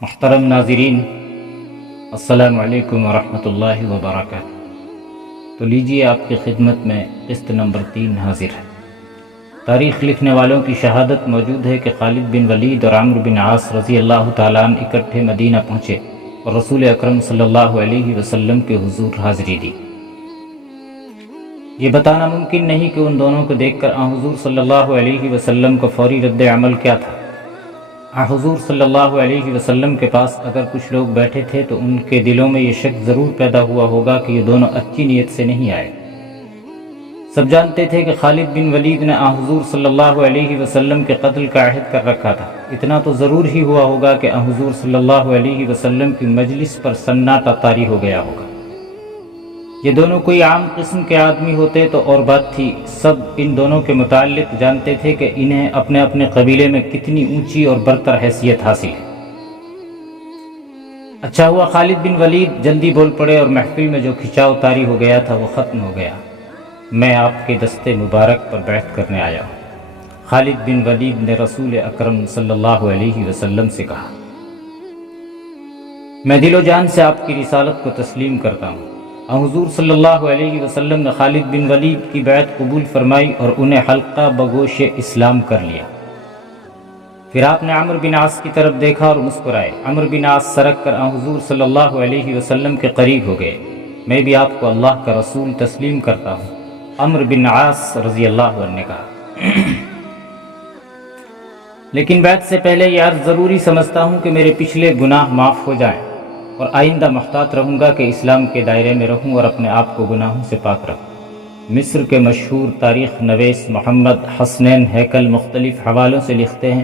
محترم ناظرین، السلام علیکم ورحمۃ اللہ وبرکاتہ۔ تو لیجیے آپ کی خدمت میں قسط نمبر 3 حاضر ہے۔ تاریخ لکھنے والوں کی شہادت موجود ہے کہ خالد بن ولید اور عمرو بن عاص رضی اللہ تعالیٰ عنہ اکٹھے مدینہ پہنچے اور رسول اکرم صلی اللہ علیہ وسلم کے حضور حاضری دی۔ یہ بتانا ممکن نہیں کہ ان دونوں کو دیکھ کر حضور صلی اللہ علیہ وسلم کو فوری رد عمل کیا تھا۔ حضور صلی اللہ علیہ وسلم کے پاس اگر کچھ لوگ بیٹھے تھے تو ان کے دلوں میں یہ شک ضرور پیدا ہوا ہوگا کہ یہ دونوں اچھی نیت سے نہیں آئے۔ سب جانتے تھے کہ خالد بن ولید نے حضور صلی اللہ علیہ وسلم کے قتل کا عہد کر رکھا تھا۔ اتنا تو ضرور ہی ہوا ہوگا کہ حضور صلی اللہ علیہ وسلم کی مجلس پر سناٹا طاری ہو گیا ہوگا۔ یہ دونوں کوئی عام قسم کے آدمی ہوتے تو اور بات تھی، سب ان دونوں کے متعلق جانتے تھے کہ انہیں اپنے اپنے قبیلے میں کتنی اونچی اور برتر حیثیت حاصل ہے۔ اچھا ہوا خالد بن ولید جلدی بول پڑے اور محفل میں جو کھچاؤ طاری ہو گیا تھا وہ ختم ہو گیا۔ میں آپ کے دستے مبارک پر بیعت کرنے آیا ہوں۔ خالد بن ولید نے رسول اکرم صلی اللہ علیہ وسلم سے کہا، میں دل و جان سے آپ کی رسالت کو تسلیم کرتا ہوں۔ حضور صلی اللہ علیہ وسلم نے خالد بن ولید کی بیعت قبول فرمائی اور انہیں حلقہ بگوش اسلام کر لیا۔ پھر آپ نے عمرو بن عاص کی طرف دیکھا اور مسکرائے۔ عمرو بن عاص سرک کر حضور صلی اللہ علیہ وسلم کے قریب ہو گئے۔ میں بھی آپ کو اللہ کا رسول تسلیم کرتا ہوں، عمرو بن عاص رضی اللہ عنہ نے کہا، لیکن بیعت سے پہلے یہ عرض ضروری سمجھتا ہوں کہ میرے پچھلے گناہ معاف ہو جائیں اور آئندہ محتاط رہوں گا کہ اسلام کے دائرے میں رہوں اور اپنے آپ کو گناہوں سے پاک رکھوں۔ مصر کے مشہور تاریخ نویس محمد حسنین ہیکل مختلف حوالوں سے لکھتے ہیں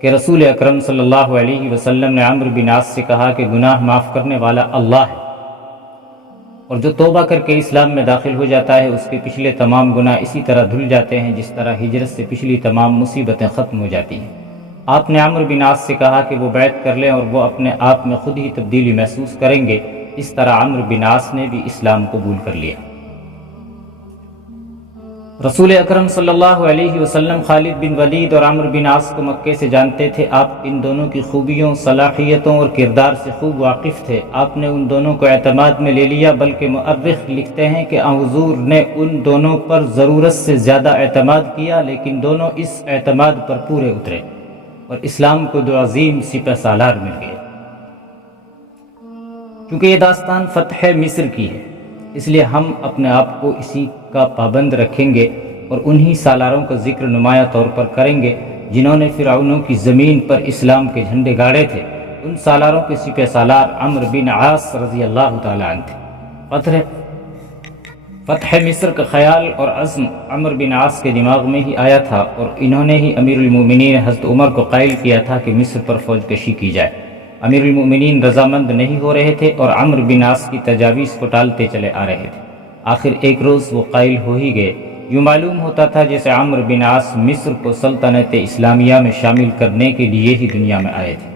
کہ رسول اکرم صلی اللہ علیہ وسلم نے عمرو بن عاص سے کہا کہ گناہ معاف کرنے والا اللہ ہے، اور جو توبہ کر کے اسلام میں داخل ہو جاتا ہے اس کے پچھلے تمام گناہ اسی طرح دھل جاتے ہیں جس طرح ہجرت سے پچھلی تمام مصیبتیں ختم ہو جاتی ہیں۔ آپ نے عمرو بن عاص سے کہا کہ وہ بیعت کر لیں اور وہ اپنے آپ میں خود ہی تبدیلی محسوس کریں گے۔ اس طرح عمرو بن عاص نے بھی اسلام قبول کر لیا۔ رسول اکرم صلی اللہ علیہ وسلم خالد بن ولید اور عمرو بن عاص کو مکے سے جانتے تھے۔ آپ ان دونوں کی خوبیوں، صلاحیتوں اور کردار سے خوب واقف تھے۔ آپ نے ان دونوں کو اعتماد میں لے لیا، بلکہ مؤرخ لکھتے ہیں کہ حضور نے ان دونوں پر ضرورت سے زیادہ اعتماد کیا، لیکن دونوں اس اعتماد پر پورے اترے اور اسلام کو دو عظیم سپہ سالار مل گئے۔ کیونکہ یہ داستان فتح مصر کی ہے، اس لیے ہم اپنے آپ کو اسی کا پابند رکھیں گے اور انہی سالاروں کا ذکر نمایاں طور پر کریں گے جنہوں نے فرعونوں کی زمین پر اسلام کے جھنڈے گاڑے تھے۔ ان سالاروں کے سپہ سالار عمرو بن عاص رضی اللہ تعالیٰ عنہ تھے۔ فتح مصر کا خیال اور عزم عمرو بن عاص کے دماغ میں ہی آیا تھا اور انہوں نے ہی امیر المومنین حضرت عمر کو قائل کیا تھا کہ مصر پر فوج کشی کی جائے۔ امیر المومنین رضامند نہیں ہو رہے تھے اور عمرو بن عاص کی تجاویز کو ٹالتے چلے آ رہے تھے۔ آخر ایک روز وہ قائل ہو ہی گئے۔ یوں معلوم ہوتا تھا جیسے عمرو بن عاص مصر کو سلطنت اسلامیہ میں شامل کرنے کے لیے ہی دنیا میں آئے تھے۔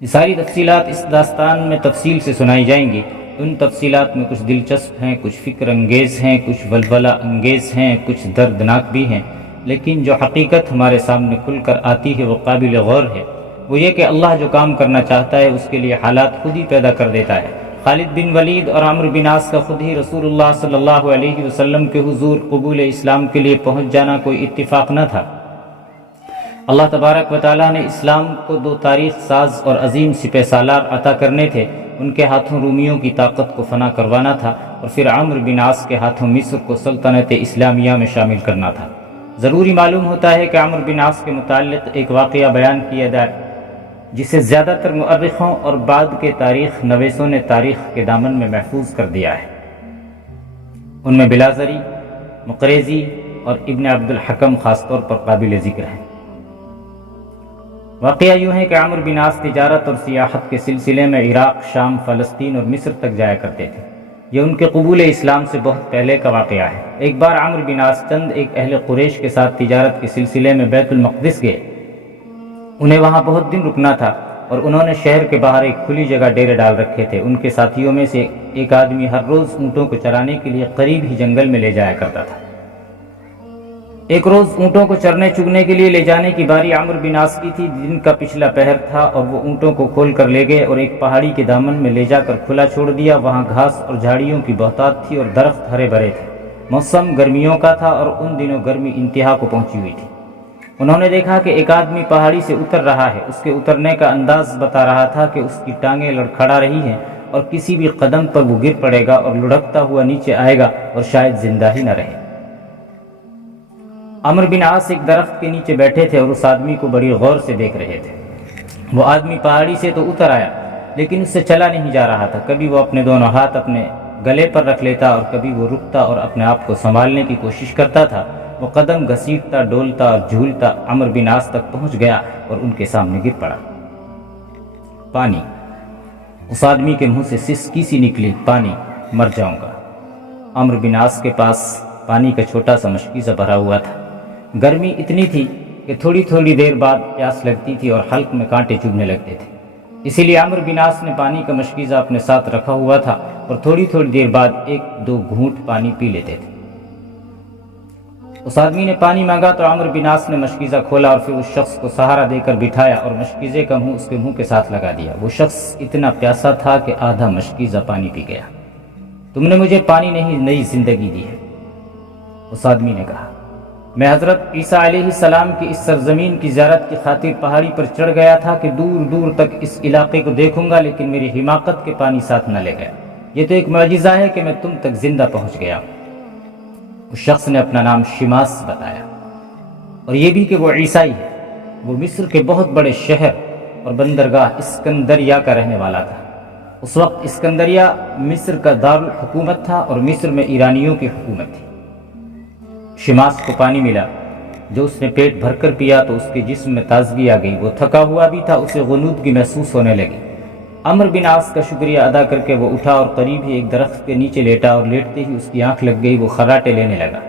یہ ساری تفصیلات اس داستان میں تفصیل سے سنائی جائیں گی۔ ان تفصیلات میں کچھ دلچسپ ہیں، کچھ فکر انگیز ہیں، کچھ ولولہ انگیز ہیں، کچھ دردناک بھی ہیں، لیکن جو حقیقت ہمارے سامنے کھل کر آتی ہے وہ قابل غور ہے۔ وہ یہ کہ اللہ جو کام کرنا چاہتا ہے اس کے لیے حالات خود ہی پیدا کر دیتا ہے۔ خالد بن ولید اور عمرو بن عاص کا خود ہی رسول اللہ صلی اللہ علیہ وسلم کے حضور قبول اسلام کے لیے پہنچ جانا کوئی اتفاق نہ تھا۔ اللہ تبارک و تعالیٰ نے اسلام کو دو تاریخ ساز اور عظیم سپہ سالار عطا کرنے تھے۔ ان کے ہاتھوں رومیوں کی طاقت کو فنا کروانا تھا اور پھر عمرو بن عاص کے ہاتھوں مصر کو سلطنت اسلامیہ میں شامل کرنا تھا۔ ضروری معلوم ہوتا ہے کہ عمرو بن عاص کے متعلق ایک واقعہ بیان کیا جائے جسے زیادہ تر مؤرخوں اور بعد کے تاریخ نویسوں نے تاریخ کے دامن میں محفوظ کر دیا ہے۔ ان میں بلازری، مقریزی اور ابن عبد الحکم خاص طور پر قابل ذکر ہیں۔ واقعہ یوں ہے کہ عمرو بن عاص تجارت اور سیاحت کے سلسلے میں عراق، شام، فلسطین اور مصر تک جایا کرتے تھے۔ یہ ان کے قبول اسلام سے بہت پہلے کا واقعہ ہے۔ ایک بار عمرو بن عاص چند ایک اہل قریش کے ساتھ تجارت کے سلسلے میں بیت المقدس گئے۔ انہیں وہاں بہت دن رکنا تھا اور انہوں نے شہر کے باہر ایک کھلی جگہ ڈیرے ڈال رکھے تھے۔ ان کے ساتھیوں میں سے ایک آدمی ہر روز اونٹوں کو چرانے کے لیے قریب ہی جنگل میں لے جایا کرتا تھا۔ ایک روز اونٹوں کو چرنے چگنے کے لیے لے جانے کی باری عمرو بن عاص کی تھی، جن کا پچھلا پہر تھا، اور وہ اونٹوں کو کھول کر لے گئے اور ایک پہاڑی کے دامن میں لے جا کر کھلا چھوڑ دیا۔ وہاں گھاس اور جھاڑیوں کی بہتات تھی اور درخت ہرے بھرے تھے۔ موسم گرمیوں کا تھا اور ان دنوں گرمی انتہا کو پہنچی ہوئی تھی۔ انہوں نے دیکھا کہ ایک آدمی پہاڑی سے اتر رہا ہے۔ اس کے اترنے کا انداز بتا رہا تھا کہ اس کی ٹانگیں لڑکھڑا رہی ہیں اور کسی بھی قدم پر وہ گر پڑے گا اور لڑھکتا ہوا نیچے آئے گا اور شاید زندہ ہی نہ رہے۔ عمرو بن عاص ایک درخت کے نیچے بیٹھے تھے اور اس آدمی کو بڑی غور سے دیکھ رہے تھے۔ وہ آدمی پہاڑی سے تو اتر آیا لیکن اس سے چلا نہیں جا رہا تھا۔ کبھی وہ اپنے دونوں ہاتھ اپنے گلے پر رکھ لیتا اور کبھی وہ رکتا اور اپنے آپ کو سنبھالنے کی کوشش کرتا تھا۔ وہ قدم گھسیٹتا، ڈولتا اور جھولتا عمرو بن عاص تک پہنچ گیا اور ان کے سامنے گر پڑا۔ پانی۔ اس آدمی کے منہ سے سسکی سی نکلی، پانی، مر جاؤں گا۔ عمرو بن عاص کے پاس پانی کا چھوٹا سا مشکیزہ بھرا ہوا تھا۔ گرمی اتنی تھی کہ تھوڑی تھوڑی دیر بعد پیاس لگتی تھی اور حلق میں کانٹے چبھنے لگتے تھے۔ اسی لیے عمرو بن عاص نے پانی کا مشکیزہ اپنے ساتھ رکھا ہوا تھا اور تھوڑی تھوڑی دیر بعد ایک دو گھونٹ پانی پی لیتے تھے۔ اس آدمی نے پانی مانگا تو عمرو بن عاص نے مشکیزہ کھولا اور پھر اس شخص کو سہارا دے کر بٹھایا اور مشکیزے کا منہ اس کے منہ کے ساتھ لگا دیا۔ وہ شخص اتنا پیاسا تھا کہ آدھا مشکیزہ پانی پی گیا۔ تم نے مجھے پانی نہیں، نئی زندگی دی ہے، اس آدمی نے کہا۔ میں حضرت عیسیٰ علیہ السلام کی اس سرزمین کی زیارت کی خاطر پہاڑی پر چڑھ گیا تھا کہ دور دور تک اس علاقے کو دیکھوں گا، لیکن میری حماقت کے پانی ساتھ نہ لے گیا۔ یہ تو ایک معجزہ ہے کہ میں تم تک زندہ پہنچ گیا۔ اس شخص نے اپنا نام شماس بتایا اور یہ بھی کہ وہ عیسائی ہے۔ وہ مصر کے بہت بڑے شہر اور بندرگاہ اسکندریہ کا رہنے والا تھا۔ اس وقت اسکندریہ مصر کا دارالحکومت تھا اور مصر میں ایرانیوں کی حکومت تھی۔ شماس کو پانی ملا جو اس نے پیٹ بھر کر پیا تو اس کے جسم میں تازگی آ گئی۔ وہ تھکا ہوا بھی تھا، اسے غنودگی محسوس ہونے لگی۔ عمرو بن عاص کا شکریہ ادا کر کے وہ اٹھا اور قریب ہی ایک درخت کے نیچے لیٹا اور لیٹتے ہی اس کی آنکھ لگ گئی۔ وہ خراٹے لینے لگا۔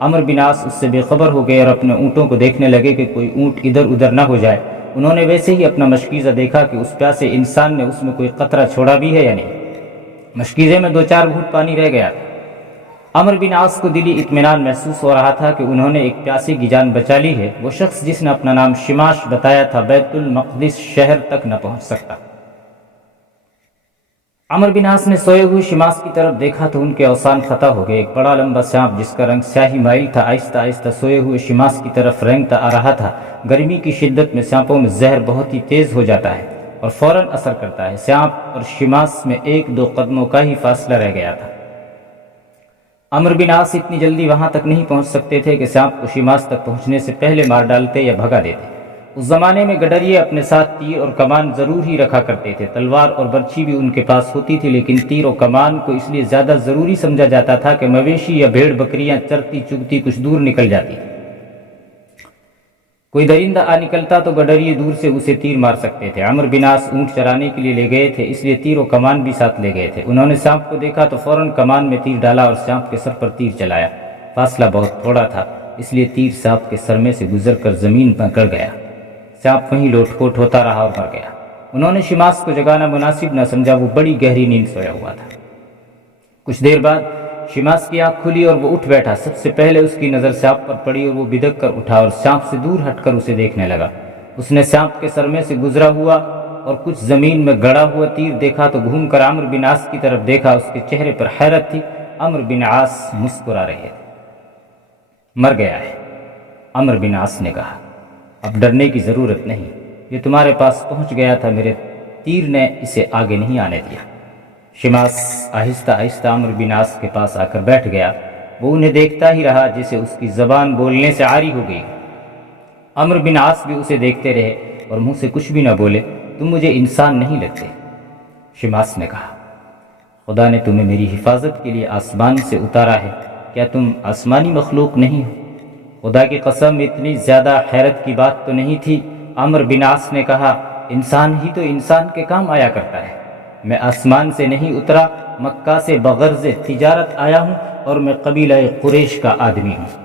عمرو بن عاص اس سے بے خبر ہو گئے اور اپنے اونٹوں کو دیکھنے لگے کہ کوئی اونٹ ادھر ادھر نہ ہو جائے۔ انہوں نے ویسے ہی اپنا مشکیزہ دیکھا کہ اس پیاسے انسان نے اس میں کوئی قطرہ چھوڑا بھی ہے یا نہیں۔ مشکیزے میں 2-4 گھونٹ پانی رہ گیا تھا۔ عمرو بن عاص کو دلی اطمینان محسوس ہو رہا تھا کہ انہوں نے ایک پیاسے کی جان بچا لی ہے۔ وہ شخص جس نے اپنا نام شماش بتایا تھا بیت المقدس شہر تک نہ پہنچ سکتا۔ عمرو بن عاص نے سوئے ہوئے شماس کی طرف دیکھا تو ان کے اوسان خطا ہو گئے۔ ایک بڑا لمبا سانپ جس کا رنگ سیاہی مائل تھا آہستہ آہستہ سوئے ہوئے شماس کی طرف رینگتا آ رہا تھا۔ گرمی کی شدت میں سانپوں میں زہر بہت ہی تیز ہو جاتا ہے اور فوراً اثر کرتا ہے۔ سانپ اور شماس میں 1-2 قدموں کا ہی فاصلہ رہ گیا تھا۔ عمرو بن عاص اتنی جلدی وہاں تک نہیں پہنچ سکتے تھے کہ سانپ کو شماس تک پہنچنے سے پہلے مار ڈالتے یا بھگا دیتے۔ اس زمانے میں گڈریے اپنے ساتھ تیر اور کمان ضرور ہی رکھا کرتے تھے۔ تلوار اور برچھی بھی ان کے پاس ہوتی تھی، لیکن تیر اور کمان کو اس لیے زیادہ ضروری سمجھا جاتا تھا کہ مویشی یا بھیڑ بکریاں چرتی چگتی کچھ دور نکل جاتی۔ کوئی درندہ آ نکلتا تو گڈریے دور سے اسے تیر مار سکتے تھے۔ عمرو بن عاص اونٹ چرانے کے لیے لے گئے تھے، اس لیے تیر و کمان بھی ساتھ لے گئے تھے۔ انہوں نے سانپ کو دیکھا تو فوراً کمان میں تیر ڈالا اور سانپ کے سر پر تیر چلایا۔ فاصلہ بہت تھوڑا تھا، اس لیے تیر سانپ کے سر میں سے گزر کر زمین پر گڑ گیا۔ سانپ وہیں لوٹ پوٹ ہوتا رہا اور مر گیا۔ انہوں نے شماس کو جگانا مناسب نہ سمجھا، وہ بڑی گہری نیند سویا ہوا تھا۔ کچھ دیر بعد شماس کی آنکھ کھلی اور وہ اٹھ بیٹھا۔ سب سے پہلے اس کی نظر سانپ پر پڑی اور وہ بدک کر اٹھا اور سانپ سے دور ہٹ کر اسے دیکھنے لگا۔ اس نے سانپ کے سر میں سے گزرا ہوا اور کچھ زمین میں گڑا ہوا تیر دیکھا تو گھوم کر عمرو بن عاص کی طرف دیکھا۔ اس کے چہرے پر حیرت تھی۔ عمرو بن عاص مسکرا رہے تھے۔ مر گیا ہے، عمرو بن عاص نے کہا۔ اب ڈرنے کی ضرورت نہیں، یہ تمہارے پاس پہنچ گیا تھا، میرے تیر نے اسے آگے نہیں آنے دیا۔ شماس آہستہ آہستہ عمرو بن عاص کے پاس آ کر بیٹھ گیا۔ وہ انہیں دیکھتا ہی رہا جیسے اس کی زبان بولنے سے عاری ہو گئی۔ عمرو بن عاص بھی اسے دیکھتے رہے اور منہ سے کچھ بھی نہ بولے۔ تم مجھے انسان نہیں لگتے، شماس نے کہا۔ خدا نے تمہیں میری حفاظت کے لیے آسمان سے اتارا ہے، کیا تم آسمانی مخلوق نہیں ہو؟ خدا کی قسم اتنی زیادہ حیرت کی بات تو نہیں تھی۔ عمرو بن عاص نے کہا، انسان ہی تو انسان کے کام آیا کرتا ہے۔ میں آسمان سے نہیں اترا، مکہ سے بغرض تجارت آیا ہوں اور میں قبیلہ قریش کا آدمی ہوں۔